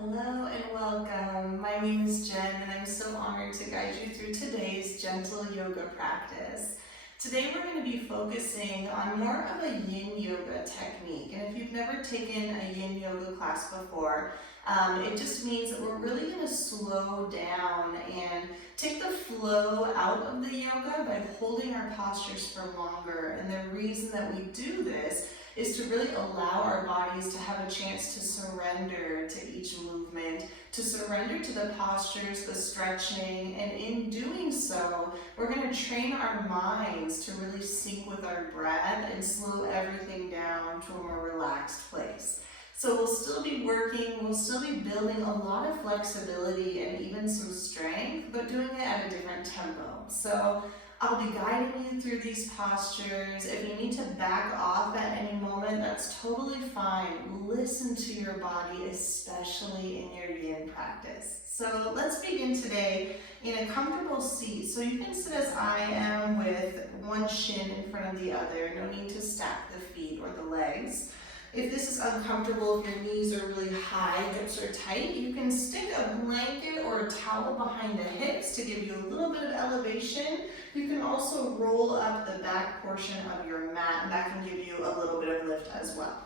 Hello and welcome. My name is Jen and I'm so honored to guide you through today's gentle yoga practice. Today we're going to be focusing on more of a yin yoga technique, and if you've never taken a yin yoga class before, it just means that we're really going to slow down and take the flow out of the yoga by holding our postures for longer. And the reason that we do this is to really allow our bodies to have a chance to surrender to each movement, to surrender to the postures, the stretching, and in doing so, we're going to train our minds to really sync with our breath and slow everything down to a more relaxed place. So we'll still be working, we'll still be building a lot of flexibility and even some strength, but doing it at a different tempo. So I'll be guiding you through these postures. If you need to back off at any moment, that's totally fine. Listen to your body, especially in your yin practice. So let's begin today in a comfortable seat. So you can sit as I am with one shin in front of the other. No need to stack the feet or the legs. If this is uncomfortable, if your knees are really high, hips are tight, you can stick a blanket or a towel behind the hips to give you a little bit of elevation. You can also roll up the back portion of your mat, and that can give you a little bit of lift as well.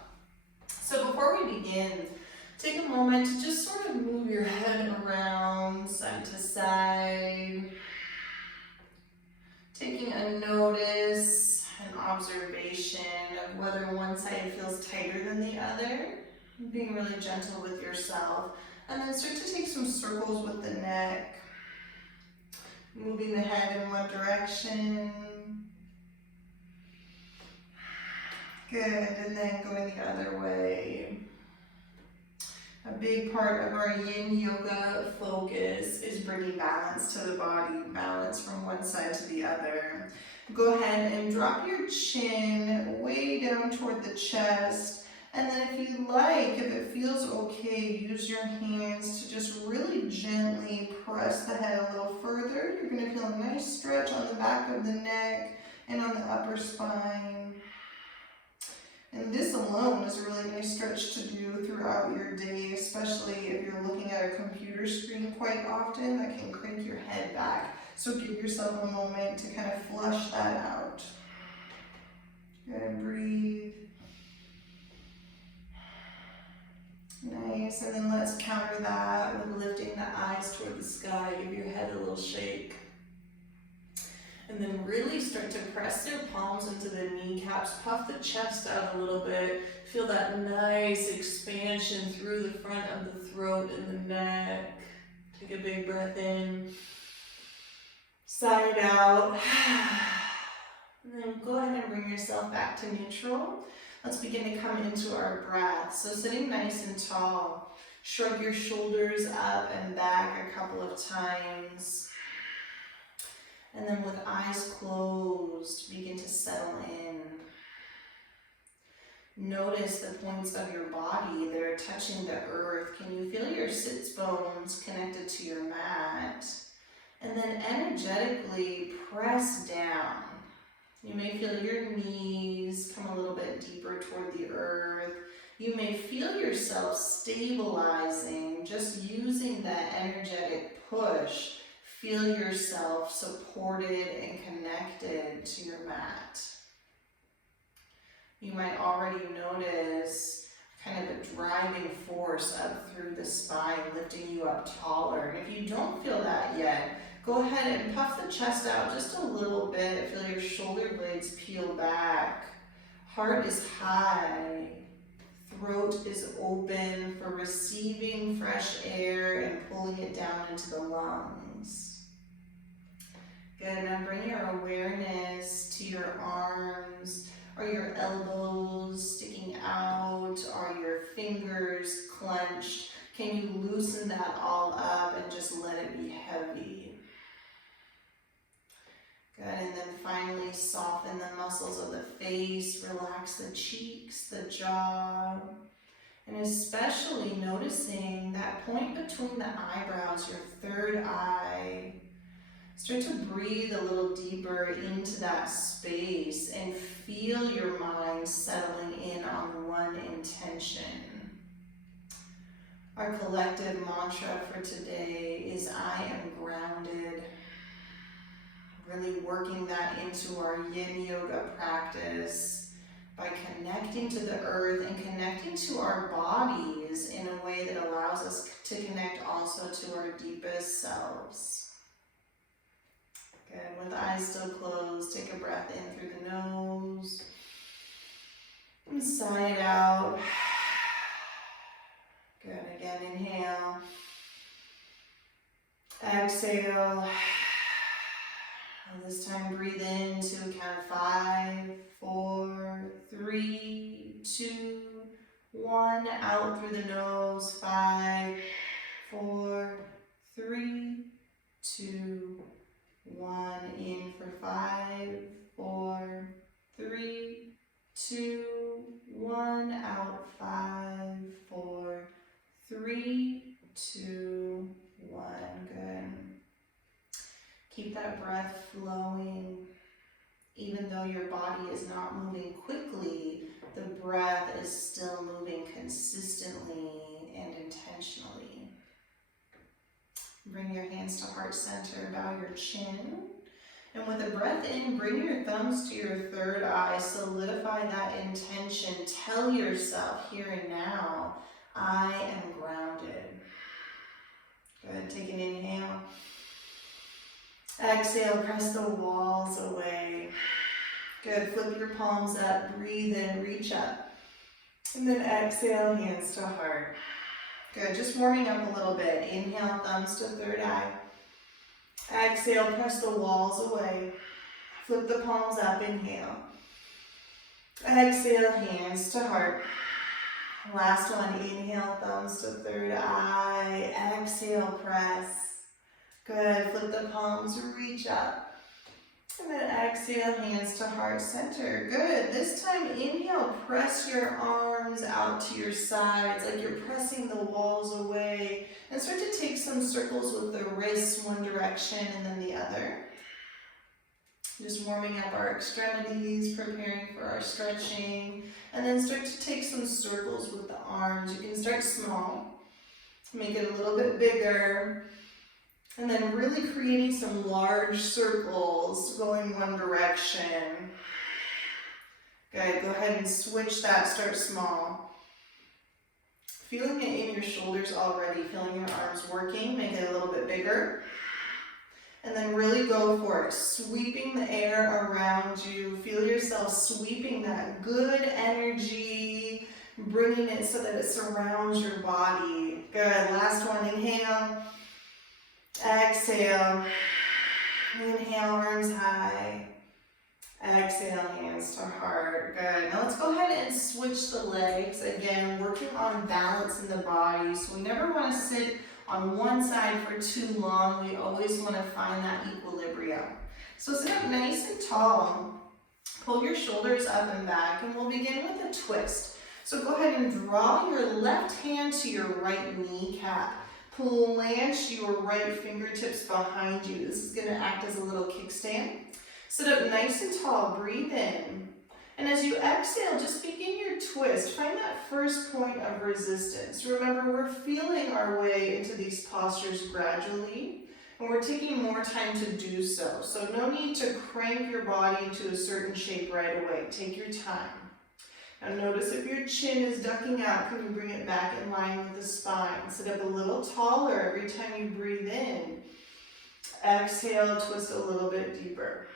So before we begin, take a moment to just sort of move your head around side to side, taking a notice, an observation of whether one side feels tighter than the other, being really gentle with yourself, and then start to take some circles with the neck, moving the head in one direction. Good, and then going the other way. A big part of our yin yoga focus is bringing balance to the body, balance from one side to the other. Go ahead and drop your chin way down toward the chest. And then if you like, if it feels okay, use your hands to just really gently press the head a little further. You're going to feel a nice stretch on the back of the neck and on the upper spine. And this alone is a really nice stretch to do throughout your day, especially if you're looking at a computer screen quite often. That can crank your head back. So give yourself a moment to kind of flush that out. Good, and breathe. Nice, and then let's counter that with lifting the eyes toward the sky. Give your head a little shake. And then really start to press your palms into the kneecaps, puff the chest out a little bit. Feel that nice expansion through the front of the throat and the neck. Take a big breath in, sigh it out. And then go ahead and bring yourself back to neutral. Let's begin to come into our breath. So sitting nice and tall, shrug your shoulders up and back a couple of times. And then with eyes closed, begin to settle in. Notice the points of your body that are touching the earth. Can you feel your sits bones connected to your mat? And then energetically press down. You may feel your knees come a little bit deeper toward the earth. You may feel yourself stabilizing, just using that energetic push. Feel yourself supported and connected to your mat. You might already notice kind of a driving force up through the spine, lifting you up taller. And if you don't feel that yet, go ahead and puff the chest out just a little bit. Feel your shoulder blades peel back. Heart is high. Throat is open for receiving fresh air and pulling it down into the lungs. Good, now bring your awareness to your arms. Are your elbows sticking out? Are your fingers clenched? Can you loosen that all up and just let it be heavy? Good, and then finally soften the muscles of the face, relax the cheeks, the jaw, and especially noticing that point between the eyebrows, your third eye. Start to breathe a little deeper into that space and feel your mind settling in on one intention. Our collective mantra for today is I am grounded. Really working that into our yin yoga practice by connecting to the earth and connecting to our bodies in a way that allows us to connect also to our deepest selves. Good. With eyes still closed, take a breath in through the nose and sigh it out. Good. Again, inhale. Exhale. And this time breathe in to count of 5, 4, 3, 2, 1. Out through the nose. 5, 4, 3, 2, 1. In for 5, 4, 3, 2, 1. Out 5, 4, 3, 2, 1. Good. Keep that breath flowing. Even though your body is not moving quickly, the breath is still moving consistently and intentionally. Bring your hands to heart center, bow your chin. And with a breath in, bring your thumbs to your third eye. Solidify that intention. Tell yourself here and now, I am grounded. Go ahead, take an inhale. Exhale, press the walls away. Good, flip your palms up, breathe in, reach up. And then exhale, hands to heart. Good, just warming up a little bit. Inhale, thumbs to third eye. Exhale, press the walls away. Flip the palms up, inhale. Exhale, hands to heart. Last one, inhale, thumbs to third eye. Exhale, press. Good, flip the palms, reach up. And then exhale, hands to heart center. Good, this time inhale, press your arms out to your sides like you're pressing the walls away. And start to take some circles with the wrists one direction and then the other. Just warming up our extremities, preparing for our stretching. And then start to take some circles with the arms. You can start small, make it a little bit bigger. And then really creating some large circles going one direction. Good, go ahead and switch that, start small. Feeling it in your shoulders already, feeling your arms working, make it a little bit bigger. And then really go for it, sweeping the air around you. Feel yourself sweeping that good energy, bringing it so that it surrounds your body. Good, last one, inhale. Exhale, inhale, arms high. Exhale, hands to heart. Good. Now let's go ahead and switch the legs. Again, working on balance in the body. So we never want to sit on one side for too long. We always want to find that equilibrium. So sit up nice and tall. Pull your shoulders up and back, and we'll begin with a twist. So go ahead and draw your left hand to your right kneecap. Plant your right fingertips behind you. This is going to act as a little kickstand. Sit up nice and tall. Breathe in. And as you exhale, just begin your twist. Find that first point of resistance. Remember, we're feeling our way into these postures gradually, and we're taking more time to do so. So no need to crank your body into a certain shape right away. Take your time. Now notice if your chin is ducking out, can you bring it back in line with the spine? Sit up a little taller every time you breathe in. Exhale, twist a little bit deeper.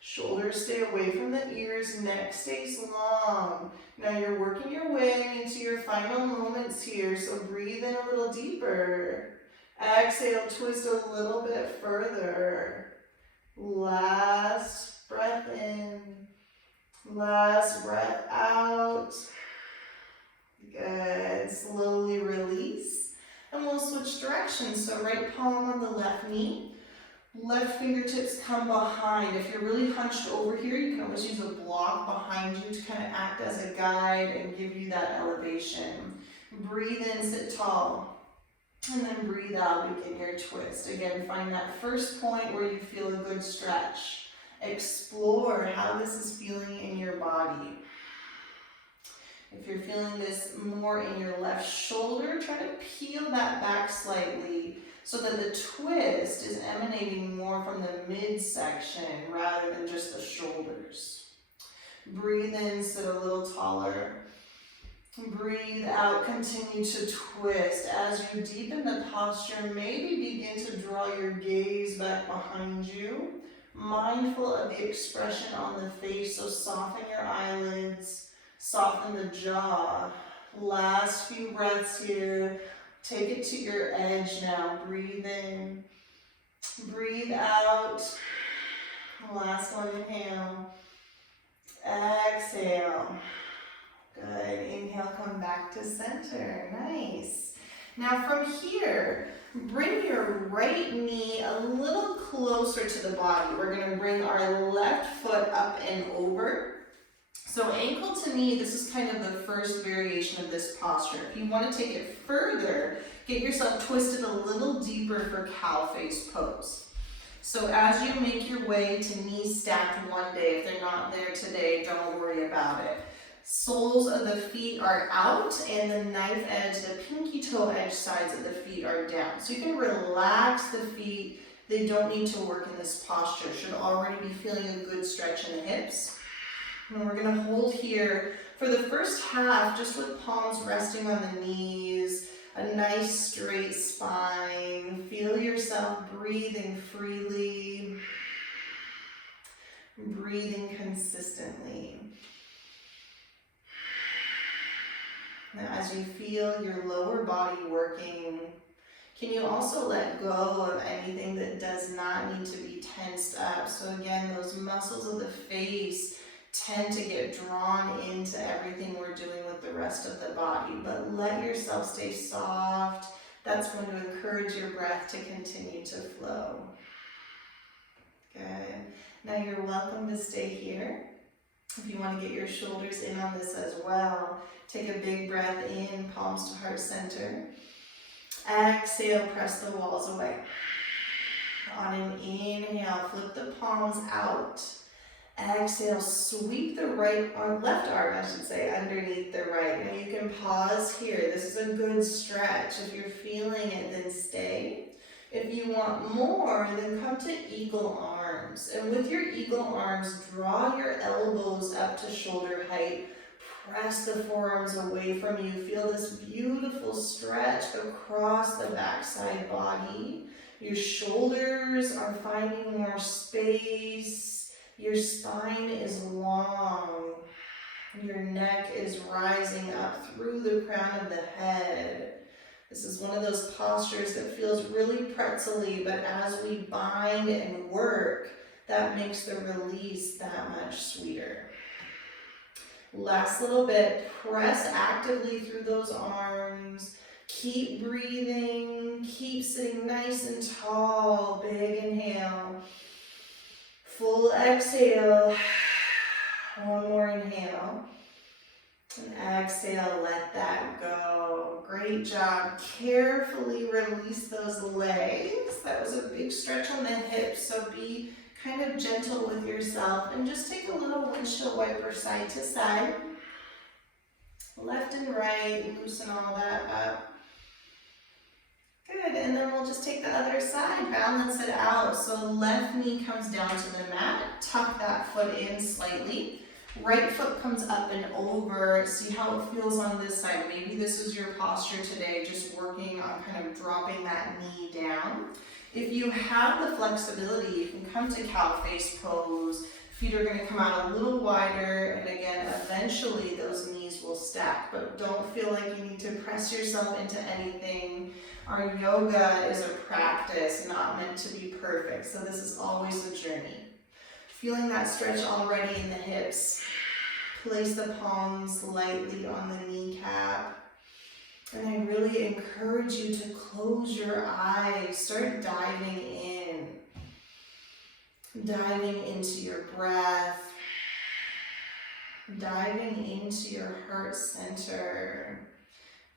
Shoulders stay away from the ears, neck stays long. Now you're working your way into your final moments here, so breathe in a little deeper. Exhale, twist a little bit further. Last breath in. Last breath out. Good. Slowly release. And we'll switch directions. So right palm on the left knee. Left fingertips come behind. If you're really hunched over here, you can always use a block behind you to kind of act as a guide and give you that elevation. Breathe in, sit tall. And then breathe out, begin your twist. Again, find that first point where you feel a good stretch. Explore how this is feeling in your body. If If you're feeling this more in your left shoulder, try to peel that back slightly so that the twist is emanating more from the midsection rather than just the shoulders. Breathe in, sit a little taller. Breathe out, continue to twist. As you deepen the posture, maybe begin to draw your gaze back behind you. Mindful of the expression on the face, so soften your eyelids, soften the jaw. Last few breaths here. Take it to your edge now. Breathe in, breathe out. Last one, inhale. Exhale. Good. Inhale, come back to center. Nice. Now from here, bring your right knee a little closer to the body. We're going to bring our left foot up and over. So ankle to knee, this is kind of the first variation of this posture. If you want to take it further, get yourself twisted a little deeper for cow face pose. So as you make your way to knees stacked one day, if they're not there today, don't worry about it. Soles of the feet are out and the knife edge, the pinky toe edge sides of the feet are down. So you can relax the feet. They don't need to work in this posture. Should already be feeling a good stretch in the hips. And we're going to hold here for the first half, just with palms resting on the knees, a nice straight spine. Feel yourself breathing freely, breathing consistently. Now, as you feel your lower body working, can you also let go of anything that does not need to be tensed up? So again, those muscles of the face tend to get drawn into everything we're doing with the rest of the body, but let yourself stay soft. That's going to encourage your breath to continue to flow. Good. Now you're welcome to stay here. If you want to get your shoulders in on this as well, take a big breath in, palms to heart center. Exhale, press the walls away. On an inhale, flip the palms out. Exhale, sweep the left arm, I should say, underneath the right. Now you can pause here. This is a good stretch. If you're feeling it, then stay. If you want more, then come to eagle arms. And with your eagle arms, draw your elbows up to shoulder height. Press the forearms away from you. Feel this beautiful stretch across the backside body. Your shoulders are finding more space. Your spine is long. Your neck is rising up through the crown of the head. This is one of those postures that feels really pretzel-y, but as we bind and work, that makes the release that much sweeter. Last little bit, press actively through those arms. Keep breathing, keep sitting nice and tall. Big inhale. Full exhale. One more inhale. And exhale, let that go. Great job. Carefully release those legs. That was a big stretch on the hips, so be kind of gentle with yourself and just take a little windshield wiper side to side. Left and right, loosen all that up. Good, and then we'll just take the other side, balance it out. So left knee comes down to the mat, tuck that foot in slightly. Right foot comes up and over. See how it feels on this side. Maybe this is your posture today, just working on kind of dropping that knee down. If you have the flexibility, you can come to cow face pose. Feet are going to come out a little wider, and again, eventually those knees will stack, but don't feel like you need to press yourself into anything. Our yoga is a practice, not meant to be perfect, so this is always a journey. Feeling that stretch already in the hips. Place the palms lightly on the kneecap. And I really encourage you to close your eyes. Start diving in. Diving into your breath. Diving into your heart center.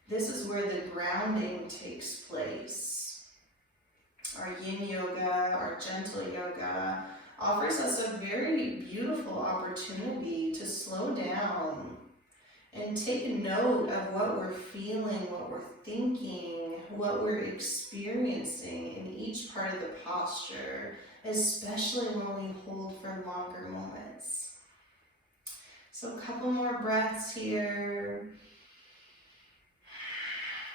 This is where the grounding takes place. Our yin yoga, our gentle yoga, offers us a very beautiful opportunity to slow down and and take note of what we're feeling, what we're thinking, what we're experiencing in each part of the posture, especially when we hold for longer moments. So a couple more breaths here.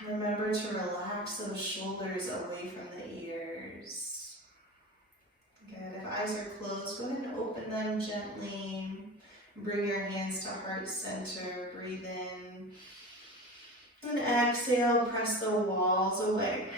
Remember to relax those shoulders away from the ears. Good. If eyes are closed, go ahead and open them gently. Bring your hands to heart center. Breathe in. And exhale, press the walls away.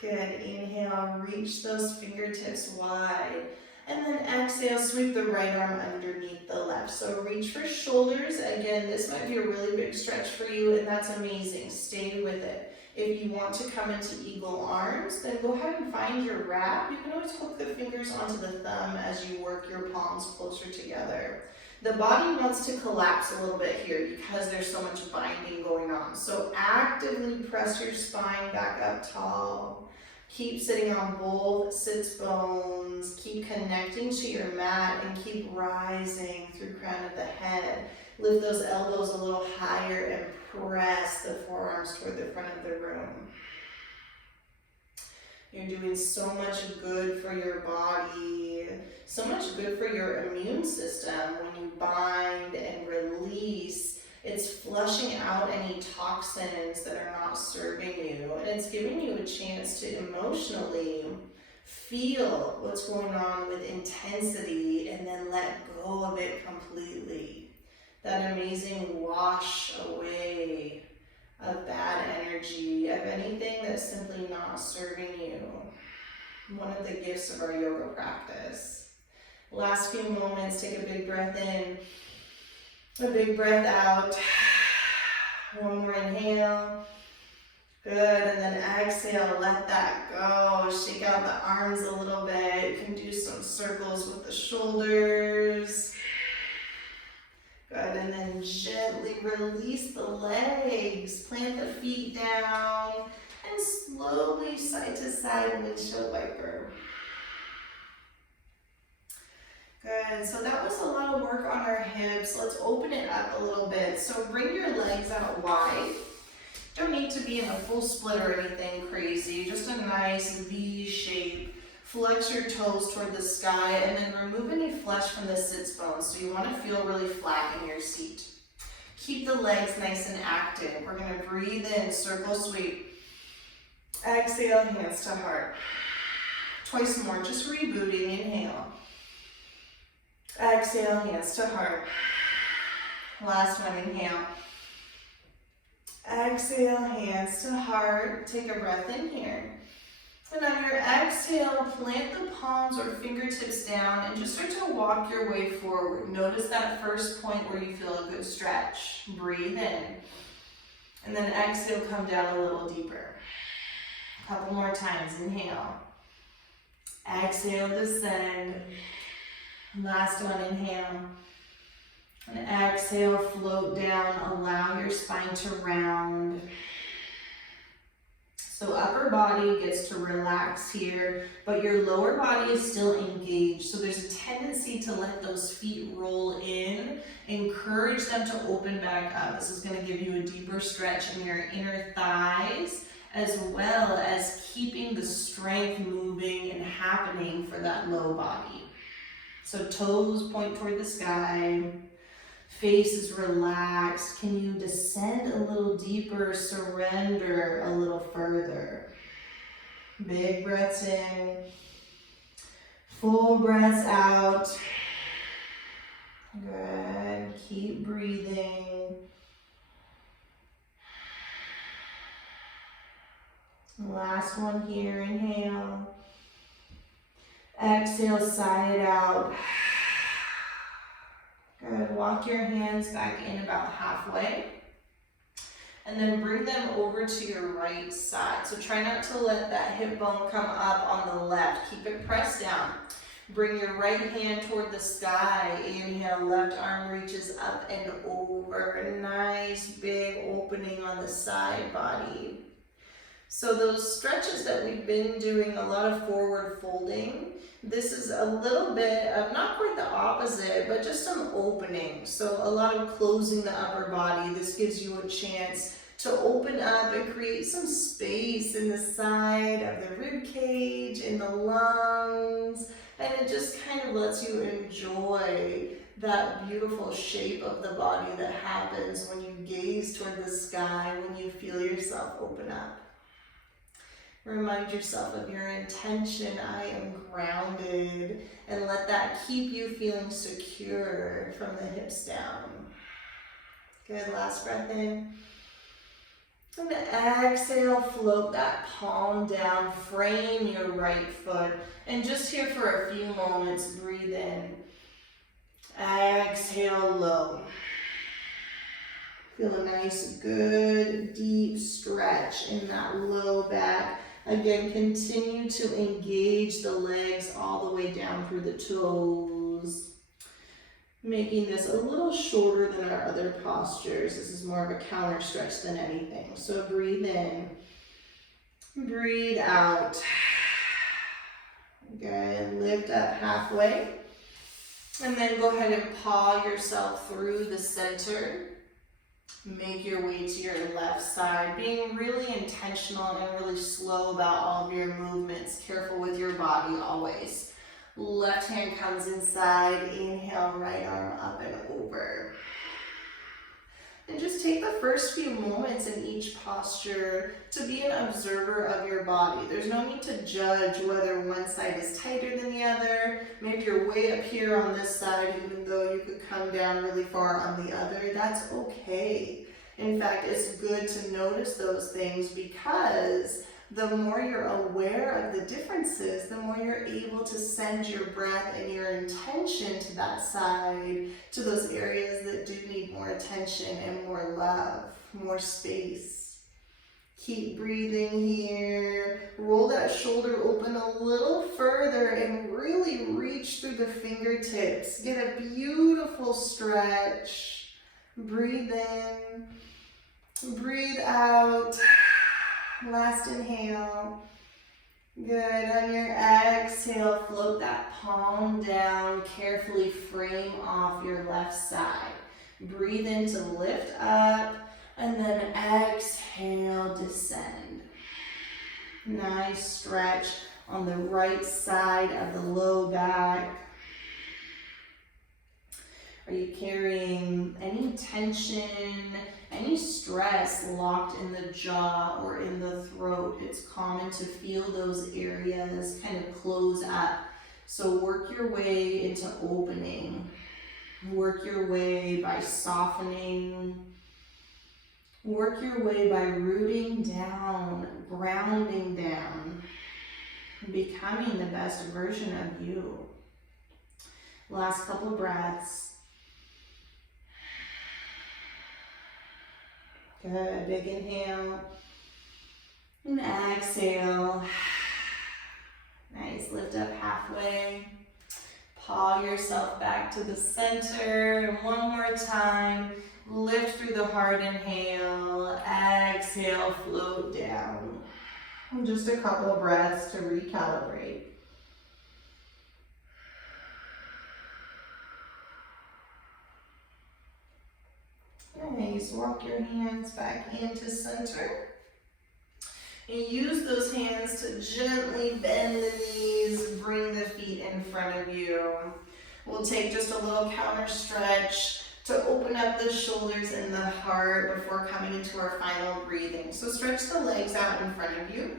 Good. Inhale, reach those fingertips wide. And then exhale, sweep the right arm underneath the left. So reach for shoulders. Again, this might be a really big stretch for you, and that's amazing. Stay with it. If you want to come into eagle arms, then go ahead and find your wrap. You can always hook the fingers onto the thumb as you work your palms closer together. The body wants to collapse a little bit here because there's so much binding going on. So actively press your spine back up tall. Keep sitting on both sits bones. Keep connecting to your mat and keep rising through crown of the head. Lift those elbows a little higher and press the forearms toward the front of the room. You're doing so much good for your body, so much good for your immune system. When you bind and release, it's flushing out any toxins that are not serving you, and it's giving you a chance to emotionally feel what's going on with intensity and then let go of it completely. That amazing wash away of bad energy, of anything that's simply not serving you. One of the gifts of our yoga practice. Last few moments, take a big breath in, a big breath out. One more inhale. Good, and then exhale, let that go. Shake out the arms a little bit. You can do some circles with the shoulders. Good, and then gently release the legs. Plant the feet down and slowly side to side windshield wiper. Good, so that was a lot of work on our hips. Let's open it up a little bit. So bring your legs out wide. Don't need to be in a full split or anything crazy, just a nice V shape. Flex your toes toward the sky and then remove any flesh from the sits bones. So you want to feel really flat in your seat. Keep the legs nice and active. We're going to breathe in, circle sweep. Exhale, hands to heart. Twice more, just rebooting. Inhale. Exhale, hands to heart. Last one, inhale. Exhale, hands to heart. Take a breath in here. And on your exhale, plant the palms or fingertips down and just start to walk your way forward. Notice that first point where you feel a good stretch. Breathe in. And then exhale, come down a little deeper. A couple more times. Inhale. Exhale, descend. Last one, inhale. And exhale, float down. Allow your spine to round. So upper body gets to relax here, but your lower body is still engaged. So there's a tendency to let those feet roll in. Encourage them to open back up. This is going to give you a deeper stretch in your inner thighs, as well as keeping the strength moving and happening for that low body. So toes point toward the sky. Face is relaxed. Can you descend a little deeper, surrender a little further? Big breaths in, full breaths out. Good, keep breathing. Last one here, inhale. Exhale, sigh it out. Good, walk your hands back in about halfway. And then bring them over to your right side. So try not to let that hip bone come up on the left. Keep it pressed down. Bring your right hand toward the sky. Inhale, left arm reaches up and over. A nice big opening on the side body. So those stretches that we've been doing, a lot of forward folding, this is a little bit of not quite the opposite, but just some opening. So a lot of closing the upper body. This gives you a chance to open up and create some space in the side of the rib cage, in the lungs, and it just kind of lets you enjoy that beautiful shape of the body that happens when you gaze toward the sky, when you feel yourself open up. Remind yourself of your intention, I am grounded, and let that keep you feeling secure from the hips down. Good, last breath in. And exhale, float that palm down, frame your right foot, and just here for a few moments, breathe in. Exhale, low. Feel a nice, good, deep stretch in that low back. Again, continue to engage the legs all the way down through the toes, making this a little shorter than our other postures. This is more of a counter stretch than anything. So breathe in, breathe out. Good, lift up halfway. And then go ahead and paw yourself through the center. Make your way to your left side, being really intentional and really slow about all of your movements. Careful with your body always. Left hand comes inside, inhale, right arm up and over. And just take the first few moments in each posture to be an observer of your body. There's no need to judge whether one side is tighter than the other. Maybe you're way up here on this side, even though you could come down really far on the other. That's okay. In fact, it's good to notice those things, because the more you're aware of the differences, the more you're able to send your breath and your intention to that side, to those areas that do need more attention and more love, more space. Keep breathing here. Roll that shoulder open a little further and really reach through the fingertips. Get a beautiful stretch. Breathe in, breathe out. Last inhale. Good. On your exhale, float that palm down. Carefully frame off your left side. Breathe in to lift up, and then exhale, descend. Nice stretch on the right side of the low back. Are you carrying any tension, any stress locked in the jaw or in the throat? It's common to feel those areas kind of close up. So work your way into opening. Work your way by softening. Work your way by rooting down, grounding down, becoming the best version of you. Last couple breaths. Good, big inhale, and exhale. Nice, lift up halfway. Paw yourself back to the center, and one more time. Lift through the heart, inhale, exhale, float down. And just a couple of breaths to recalibrate. Nice, walk your hands back into center. And use those hands to gently bend the knees, bring the feet in front of you. We'll take just a little counter stretch to open up the shoulders and the heart before coming into our final breathing. So stretch the legs out in front of you.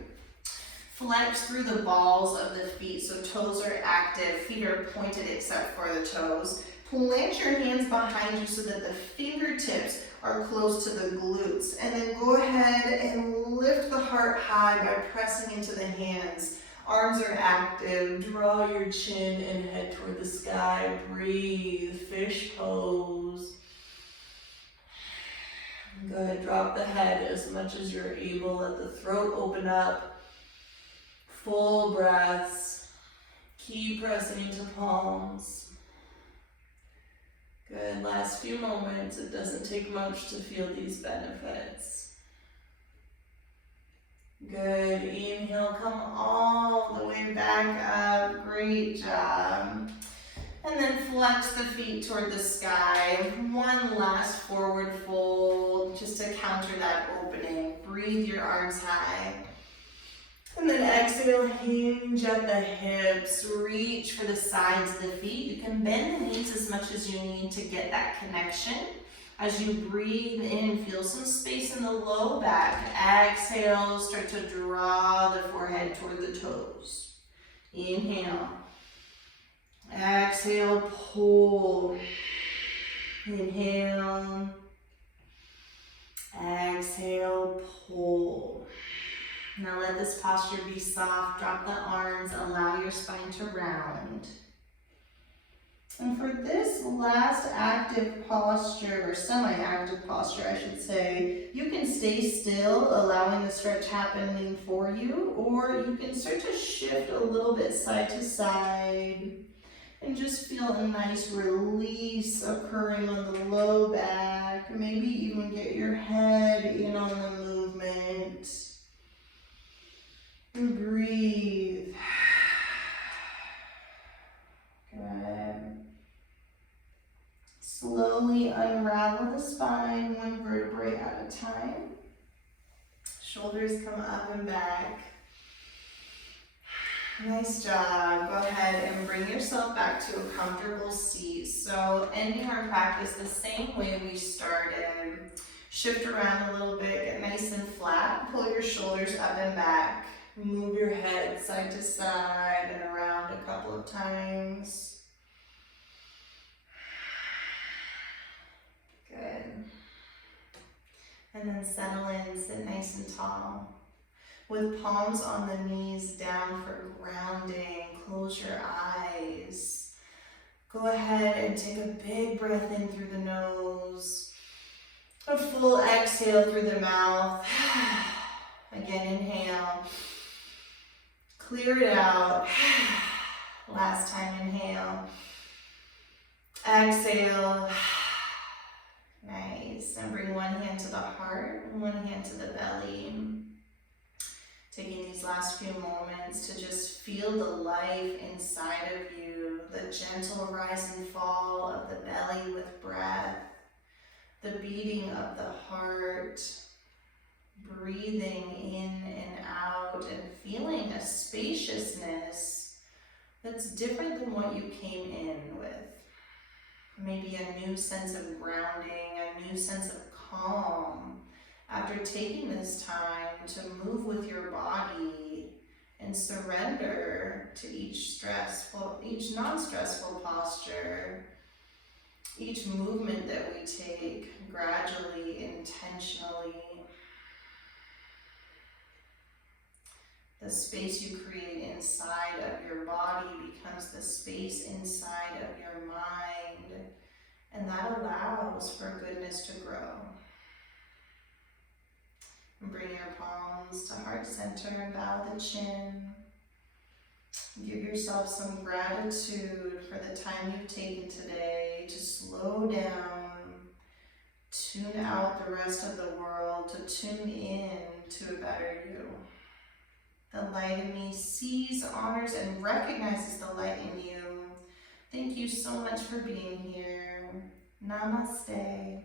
Flex through the balls of the feet, so toes are active, feet are pointed except for the toes. Plant your hands behind you so that the fingertips are close to the glutes. And then go ahead and lift the heart high by pressing into the hands. Arms are active. Draw your chin and head toward the sky. Breathe. Fish pose. Good. Drop the head as much as you're able. Let the throat open up. Full breaths. Keep pressing into palms. Good, last few moments. It doesn't take much to feel these benefits. Good. Inhale, come all the way back up. Great job. And then flex the feet toward the sky. One last forward fold just to counter that opening. Breathe your arms high. And then exhale, hinge at the hips. Reach for the sides of the feet. You can bend the knees as much as you need to get that connection. As you breathe in, feel some space in the low back. Exhale, start to draw the forehead toward the toes. Inhale. Exhale, pull. Inhale. Exhale, pull. Now let this posture be soft. Drop the arms, allow your spine to round. And for this last active posture, or semi-active posture, I should say, you can stay still, allowing the stretch happening for you, or you can start to shift a little bit side to side and just feel a nice release occurring on the low back. Maybe even get your head in on the movement. And breathe. Good. Slowly unravel the spine, one vertebrae at a time. Shoulders come up and back. Nice job. Go ahead and bring yourself back to a comfortable seat. So ending our practice the same way we started. Shift around a little bit, get nice and flat. Pull your shoulders up and back. Move your head side to side and around a couple of times. Good. And then settle in, sit nice and tall. With palms on the knees down for grounding, close your eyes. Go ahead and take a big breath in through the nose. A full exhale through the mouth. Again, inhale. Clear it out. Last time, inhale. Exhale. Nice. And bring one hand to the heart and one hand to the belly. Taking these last few moments to just feel the life inside of you, the gentle rise and fall of the belly with breath, the beating of the heart, breathing in and out and feeling a spaciousness that's different than what you came in with. Maybe a new sense of grounding, a new sense of calm after taking this time to move with your body and surrender to each non-stressful posture, each movement that we take gradually, intentionally. The space you create inside of your body becomes the space inside of your mind, and that allows for goodness to grow. And bring your palms to heart center and bow the chin. Give yourself some gratitude for the time you've taken today to slow down, tune out the rest of the world, to tune in to a better you. The light in me sees, honors, and recognizes the light in you. Thank you so much for being here. Namaste.